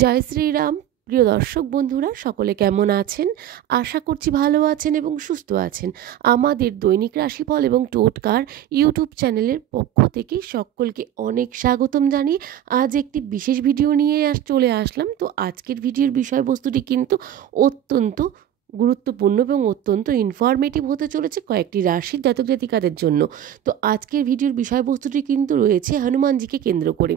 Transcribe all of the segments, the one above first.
জয় শ্রীরাম। প্রিয় দর্শক বন্ধুরা, সকলে কেমন আছেন? আশা করছি ভালো আছেন এবং সুস্থ আছেন। আমাদের দৈনিক রাশিফল এবং টোটকার ইউটিউব চ্যানেলের পক্ষ থেকে সকলকে অনেক স্বাগতম জানিয়ে আজ একটি বিশেষ ভিডিও নিয়ে চলে আসলাম। তো আজকের ভিডিওর বিষয়বস্তুটি কিন্তু অত্যন্ত গুরুত্বপূর্ণ এবং অত্যন্ত ইনফরমেটিভ হতে চলেছে কয়েকটি রাশির জাতক জাতিকাদের জন্য। তো আজকের ভিডিওর বিষয়বস্তুটি কিন্তু রয়েছে হনুমানজিকে কেন্দ্র করে।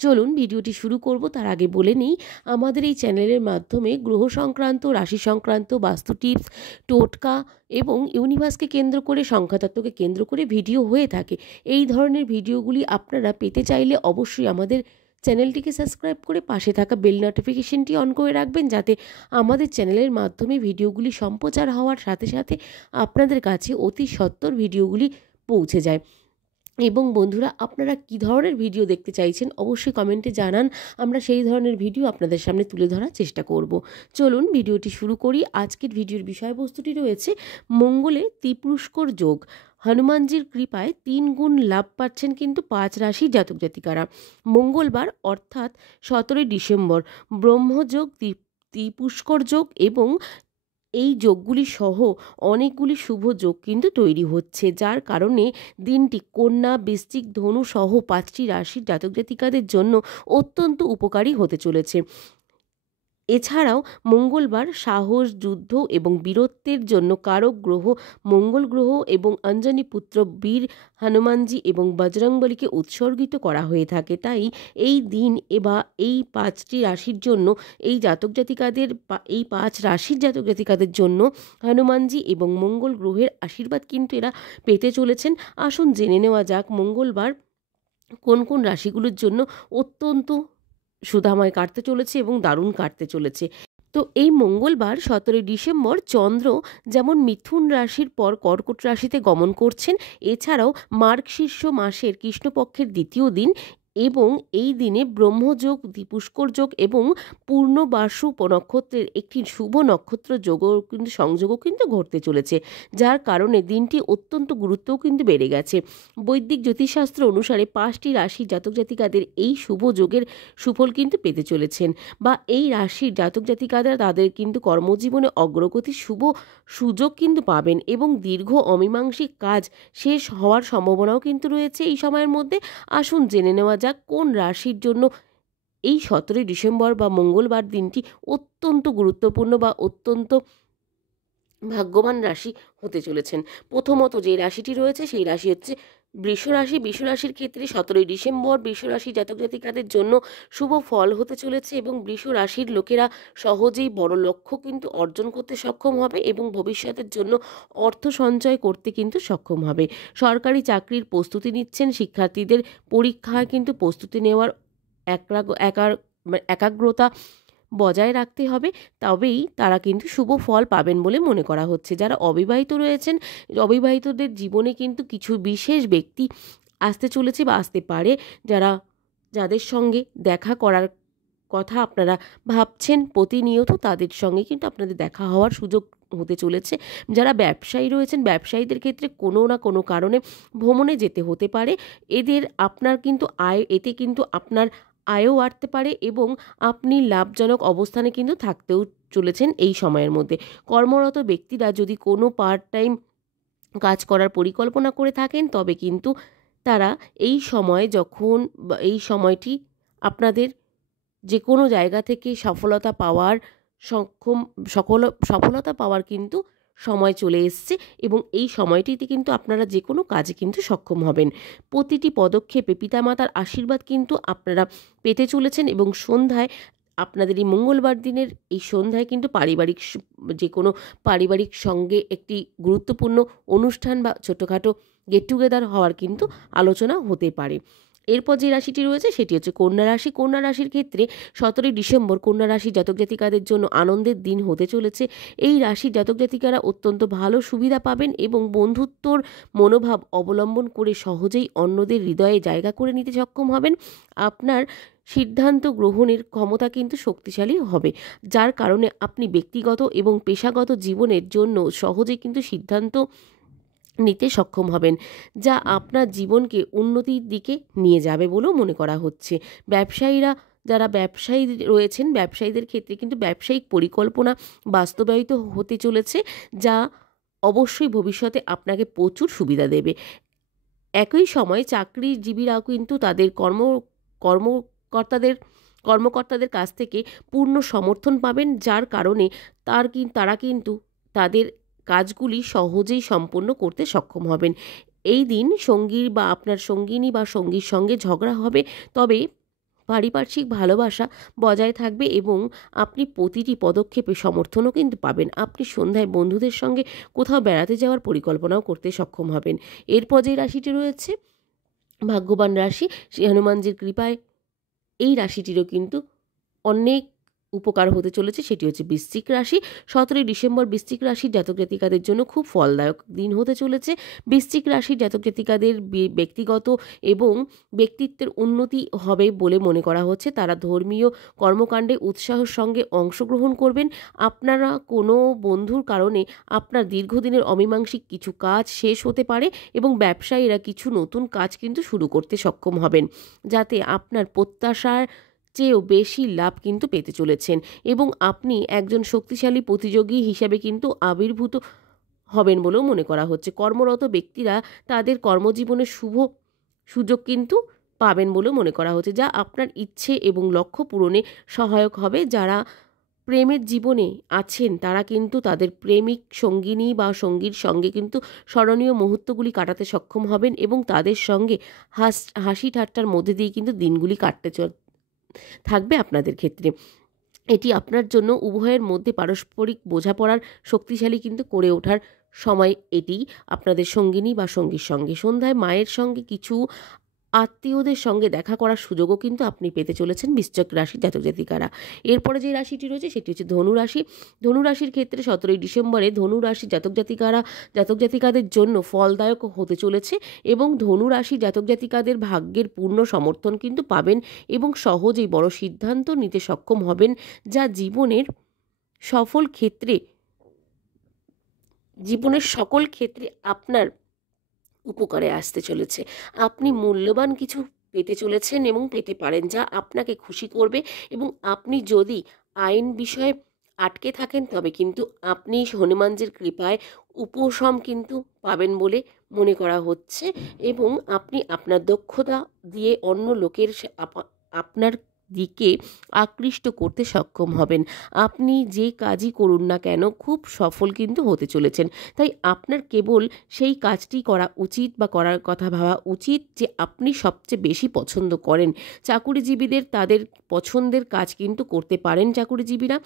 চলুন ভিডিওটি শুরু করব। তার আগে বলে নিই, আমাদের এই চ্যানেলের মাধ্যমে গ্রহ সংক্রান্ত, রাশি সংক্রান্ত, বাস্তু টিপস, টোটকা এবং ইউনিভার্সকে কেন্দ্র করে, সংখ্যাতত্ত্বকে কেন্দ্র করে ভিডিও হয়ে থাকে। এই ধরনের ভিডিওগুলি আপনারা পেতে চাইলে অবশ্যই আমাদের চ্যানেলটিকে সাবস্ক্রাইব করে পাশে থাকা বেল নোটিফিকেশনটি অন করে রাখবেন, যাতে আমাদের চ্যানেলের মাধ্যমে ভিডিওগুলি সম্প্রচার হওয়ার সাথে সাথে আপনাদের কাছে অতি সত্বর ভিডিওগুলি পৌঁছে যায়। এবং বন্ধুরা, আপনারা কী ধরনের ভিডিও দেখতে চাইছেন অবশ্যই কমেন্টে জানান। আমরা সেই ধরনের ভিডিও আপনাদের সামনে তুলে ধরার চেষ্টা করব। চলুন ভিডিওটি শুরু করি। আজকের ভিডিওর বিষয়বস্তুটি রয়েছে মঙ্গলে ত্রিপুষ্কর যোগ। হনুমানজির কৃপায় 3 গুণ লাভ পাচ্ছেন কিন্তু 5 রাশির জাতক জাতিকারা। মঙ্গলবার অর্থাৎ 17 ডিসেম্বর ব্রহ্মযোগ, ত্রিপুষ্কর যোগ এবং এই যোগগুলি সহ অনেকগুলি শুভ যোগ কিন্তু তৈরি হচ্ছে, যার কারণে দিনটি কন্যা, বৃশ্চিক, ধনু সহ 5টি রাশির জাতক জাতিকাদের জন্য অত্যন্ত উপকারী হতে চলেছে। এছাড়াও মঙ্গলবার সাহস, যুদ্ধ এবং বীরত্বের জন্য কারক গ্রহ মঙ্গল গ্রহ এবং অঞ্জনী পুত্র বীর হনুমানজি এবং বজরংবলীকে উৎসর্গিত করা হয়ে থাকে। তাই এই দিন এই 5টি রাশির জন্য, এই জাতক জাতিকাদের, এই 5 রাশির জাতক জাতিকাদের জন্য হনুমানজি এবং মঙ্গল গ্রহের আশীর্বাদ কিন্তু এরা পেতে চলেছেন। আসুন জেনে নেওয়া যাক মঙ্গলবার কোন কোন রাশিগুলোর জন্য অত্যন্ত সুধাময় কাটতে চলেছে এবং দারুণ কাটতে চলেছে। তো এই মঙ্গলবার 17 ডিসেম্বর চন্দ্র যেমন মিথুন রাশির পর কর্কট রাশিতে গমন করছেন, এছাড়াও মার্গশীর্ষ মাসের কৃষ্ণপক্ষের দ্বিতীয় দিন এবং এই দিনে ব্রহ্মযোগ, ত্রিপুষ্কর যোগ এবং পূর্ণবাসু নক্ষত্রের একটি শুভ নক্ষত্র যোগও কিন্তু সংযোগও কিন্তু ঘটতে চলেছে, যার কারণে দিনটি অত্যন্ত গুরুত্বও কিন্তু বেড়ে গেছে। বৈদিক জ্যোতিষশাস্ত্র অনুসারে 5টি রাশির জাতক জাতিকাদের এই শুভ যোগের সুফল কিন্তু পেতে চলেছেন, বা এই রাশির জাতক জাতিকারা তাদের কিন্তু কর্মজীবনে অগ্রগতির শুভ সুযোগ কিন্তু পাবেন এবং দীর্ঘ অমীমাংসিক কাজ শেষ হওয়ার সম্ভাবনাও কিন্তু রয়েছে এই সময়ের মধ্যে। আসুন জেনে নেওয়া যাক কোন রাশির জন্য এই 17 ডিসেম্বর বা মঙ্গলবার দিনটি অত্যন্ত গুরুত্বপূর্ণ বা অত্যন্ত ভাগ্যবান রাশি হতে চলেছেন। প্রথমত যে রাশিটি রয়েছে সেই রাশি হচ্ছে বৃষ রাশি। বৃষ রাশির ক্ষেত্রে 17 ডিসেম্বর বৃষ রাশি জাতক জাতিকাদের জন্য শুভ ফল হতে চলেছে এবং বৃষ রাশির লোকেরা সহজেই বড় লক্ষ্য কিন্তু অর্জন করতে সক্ষম হবে এবং ভবিষ্যতের জন্য অর্থ সঞ্চয় করতে কিন্তু সক্ষম হবে। সরকারি চাকরির প্রস্তুতি নিচ্ছেন শিক্ষার্থীদের পরীক্ষায় কিন্তু প্রস্তুতি নেওয়ার একাগ্রতা বজায় রাখতে হবে, তবেই তারা কিন্তু শুভ ফল পাবেন বলে মনে করা হচ্ছে। যারা অবিবাহিত রয়েছেন, অবিবাহিতদের জীবনে কিন্তু কিছু বিশেষ ব্যক্তি আসতে চলেছে বা আসতে পারে, যাদের সঙ্গে দেখা করার কথা আপনারা ভাবছেন প্রতিনিয়ত, তাদের সঙ্গে কিন্তু আপনাদের দেখা হওয়ার সুযোগ হতে চলেছে। যারা ব্যবসায়ী রয়েছেন, ব্যবসায়ীদের ক্ষেত্রে কোনো না কোনো কারণে ভ্রমণে যেতে হতে পারে। এতে কিন্তু আপনার আয়ও বাড়তে পারে এবং আপনি লাভজনক অবস্থানে কিন্তু থাকতেও চলেছেন এই সময়ের মধ্যে। কর্মরত ব্যক্তিরা যদি কোনো পার্ট টাইম কাজ করার পরিকল্পনা করে থাকেন, তবে কিন্তু তারা এই সময়টি আপনাদের যে কোনো জায়গা থেকে সফলতা পাওয়ার কিন্তু সময় চলে এসছে এবং এই সময়টিতে কিন্তু আপনারা যে কোনো কাজে কিন্তু সক্ষম হবেন। প্রতিটি পদক্ষেপে পিতামাতার আশীর্বাদ কিন্তু আপনারা পেতে চলেছেন এবং সন্ধ্যায় আপনাদের এই মঙ্গলবার দিনের এই সন্ধ্যায় কিন্তু যে কোনো পারিবারিক সঙ্গে একটি গুরুত্বপূর্ণ অনুষ্ঠান বা ছোটোখাটো গেট টুগেদার হওয়ার কিন্তু আলোচনা হতে পারে। এরপর যে রাশিটি রয়েছে সেটি হচ্ছে কন্যা রাশি। কন্যা রাশির ক্ষেত্রে 17 ডিসেম্বর কন্যা রাশি জাতক জাতিকাদের জন্য আনন্দের দিন হতে চলেছে। এই রাশির জাতক জাতিকারা অত্যন্ত ভালো সুবিধা পাবেন এবং বন্ধুত্বর মনোভাব অবলম্বন করে সহজেই অন্যদের হৃদয়ে জায়গা করে নিতে সক্ষম হবেন। আপনার সিদ্ধান্ত গ্রহণের ক্ষমতা কিন্তু শক্তিশালী হবে, যার কারণে আপনি ব্যক্তিগত এবং পেশাগত জীবনের জন্য সহজেই কিন্তু সিদ্ধান্ত নিতে সক্ষম হবেন, যা আপনার জীবনকে উন্নতির দিকে নিয়ে যাবে বলেও মনে করা হচ্ছে। ব্যবসায়ীরা যারা ব্যবসায়ী রয়েছেন, ব্যবসায়ীদের ক্ষেত্রে কিন্তু ব্যবসায়িক পরিকল্পনা বাস্তবায়িত হতে চলেছে, যা অবশ্যই ভবিষ্যতে আপনাকে প্রচুর সুবিধা দেবে। একই সময় চাকরিজীবীরাও কিন্তু তাদের কর্মকর্তাদের কাছ থেকে পূর্ণ সমর্থন পাবেন, যার কারণে তারা কিন্তু তাদের কাজগুলি সহজেই সম্পন্ন করতে সক্ষম হবেন। এই দিন সঙ্গীর বা আপনার সঙ্গিনী বা সঙ্গীর সঙ্গে ঝগড়া হবে, তবে পারিপার্শ্বিক ভালোবাসা বজায় থাকবে এবং আপনি প্রতিটি পদক্ষেপে সমর্থনও কিন্তু পাবেন। আপনি সন্ধ্যায় বন্ধুদের সঙ্গে কোথাও বেড়াতে যাওয়ার পরিকল্পনাও করতে সক্ষম হবেন। এরপর যে রাশিটি রয়েছে ভাগ্যবান রাশি, শ্রী হনুমানজির কৃপায় এই রাশিটিরও কিন্তু অনেক উপকার হতে চলেছে, সেটি হচ্ছে বৃশ্চিক রাশি। 17 ডিসেম্বর বৃশ্চিক রাশির জাতক জাতিকাদের জন্য খুব ফলদায়ক দিন হতে চলেছে। বৃশ্চিক রাশির জাতক জাতিকাদের ব্যক্তিগত এবং ব্যক্তিত্বের উন্নতি হবে বলে মনে করা হচ্ছে। তারা ধর্মীয় কর্মকাণ্ডে উৎসাহের সঙ্গে অংশগ্রহণ করবেন। আপনারা কোনো বন্ধুর কারণে আপনার দীর্ঘদিনের অমীমাংসিক কিছু কাজ শেষ হতে পারে এবং ব্যবসায়ীরা কিছু নতুন কাজ কিন্তু শুরু করতে সক্ষম হবেন, যাতে আপনার প্রত্যাশার চেয়েও বেশি লাভ কিন্তু পেতে চলেছেন এবং আপনি একজন শক্তিশালী প্রতিযোগী হিসাবে কিন্তু আবির্ভূত হবেন বলেও মনে করা হচ্ছে। কর্মরত ব্যক্তিরা তাদের কর্মজীবনে শুভ সুযোগ কিন্তু পাবেন বলেও মনে করা হচ্ছে, যা আপনার ইচ্ছে এবং লক্ষ্য পূরণে সহায়ক হবে। যারা প্রেমের জীবনে আছেন তারা কিন্তু তাদের প্রেমিক সঙ্গিনী বা সঙ্গীর সঙ্গে কিন্তু স্মরণীয় মুহূর্তগুলি কাটাতে সক্ষম হবেন এবং তাদের সঙ্গে হাসি ঠাট্টার মধ্যে দিয়ে কিন্তু দিনগুলি কাটতে থাকবে আপনাদের ক্ষেত্রে। এটি আপনার জন্য উভয়ের মধ্যে পারস্পরিক বোঝাপড়ার শক্তিশালী কিন্তু করে ওঠার সময়। এটি আপনাদের সঙ্গিনী বা সঙ্গীর সঙ্গে সন্ধ্যায় মায়ের সঙ্গে কিছু আত্মীয়দের সঙ্গে দেখা করার সুযোগও কিন্তু আপনি পেতে চলেছেন বৃশ্চিক রাশির জাতক জাতিকারা। এরপরে যে রাশিটি রয়েছে সেটি হচ্ছে ধনুরাশি। ধনুরাশির ক্ষেত্রে 17 ডিসেম্বরে ধনুরাশির জাতক জাতিকাদের জন্য ফলদায়ক হতে চলেছে এবং ধনুরাশি জাতক জাতিকাদের ভাগ্যের পূর্ণ সমর্থন কিন্তু পাবেন এবং সহজেই বড় সিদ্ধান্ত নিতে সক্ষম হবেন, যা জীবনের সকল ক্ষেত্রে আপনার উপকারে আসতে চলেছে। আপনি মূল্যবান কিছু পেতে চলেছেন এবং পেতে পারেন, যা আপনাকে খুশি করবে এবং আপনি যদি আইন বিষয়ে আটকে থাকেন তবে কিন্তু আপনি হনুমানজির কৃপায় উপশম কিন্তু পাবেন বলে মনে করা হচ্ছে এবং আপনি আপনার দক্ষতা দিয়ে অন্য লোকের আপনার দিকে আকৃষ্ট করতে সক্ষম হবেন। আপনি যে কাজই করুন না কেন খুব সফল কিন্তু হতে চলেছেন। তাই আপনার কেবল সেই কাজটি করা উচিত বা করার কথা ভাবা উচিত যে আপনি সবচেয়ে বেশি পছন্দ করেন। চাকুরিজীবীদের তাদের পছন্দের কাজ কিন্তু করতে পারেন চাকুরিজীবীরা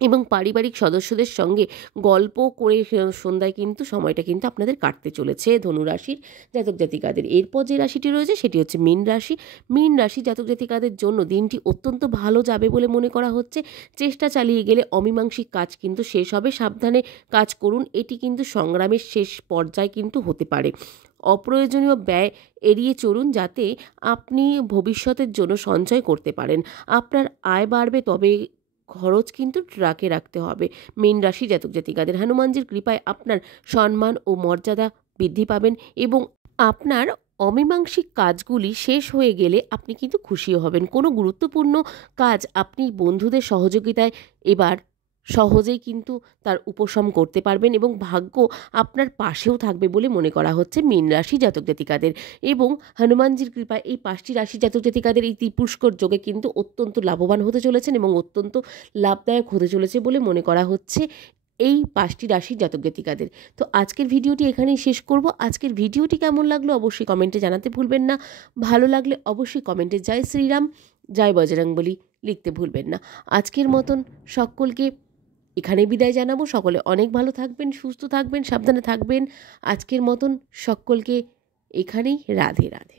এবং পারিবারিক সদস্যদের সঙ্গে গল্প করে সন্ধ্যায় কিন্তু সময়টা কিন্তু আপনাদের কাটতে চলেছে ধনুরাশির জাতক জাতিকাদের। এরপর যে রাশিটি রয়েছে সেটি হচ্ছে মীন রাশি। মীন রাশি জাতক জাতিকাদের জন্য দিনটি অত্যন্ত ভালো যাবে বলে মনে করা হচ্ছে। চেষ্টা চালিয়ে গেলে অমীমাংসিক কাজ কিন্তু শেষ হবে। সাবধানে কাজ করুন, এটি কিন্তু সংগ্রামের শেষ পর্যায়ে কিন্তু হতে পারে। অপ্রয়োজনীয় ব্যয় এড়িয়ে চলুন, যাতে আপনি ভবিষ্যতের জন্য সঞ্চয় করতে পারেন। আপনার আয় বাড়বে, তবে খরচ কিন্তু ট্রাকে রাখতে হবে। মীন রাশি জাতক জাতিকাদের হনুমানজির কৃপায় আপনার সম্মান ও মর্যাদা বৃদ্ধি পাবেন এবং আপনার অমীমাংসিক কাজগুলি শেষ হয়ে গেলে আপনি কিন্তু খুশিও হবেন। কোনো গুরুত্বপূর্ণ কাজ আপনি বন্ধুদের সহযোগিতায় এবার সহজেই কিন্তু তার উপশম করতে পারবেন এবং ভাগ্য আপনার পাশেও থাকবে বলে মনে করা হচ্ছে মীন রাশি জাতক জাতিকাদের। এবং হনুমানজির কৃপায় এই 5টি রাশি জাতক জাতিকাদের এই ত্রিপুষ্কর যোগে কিন্তু অত্যন্ত লাভবান হতে চলেছেন এবং অত্যন্ত লাভদায়ক হতে চলেছে বলে মনে করা হচ্ছে এই 5টি রাশির জাতক জাতিকাদের। তো আজকের ভিডিওটি এখানেই শেষ করব। আজকের ভিডিওটি কেমন লাগলো অবশ্যই কমেন্টে জানাতে ভুলবেন না। ভালো লাগলে অবশ্যই কমেন্টে জয় শ্রীরাম, জয় বজরংবলী লিখতে ভুলবেন না। আজকের মতন সকলকে এখানে বিদায় জানাবো। সকলে অনেক ভালো থাকবেন, সুস্থ থাকবেন, সাবধানে থাকবেন। আজকের মতন সকলকে এখানেই রাধে রাধে।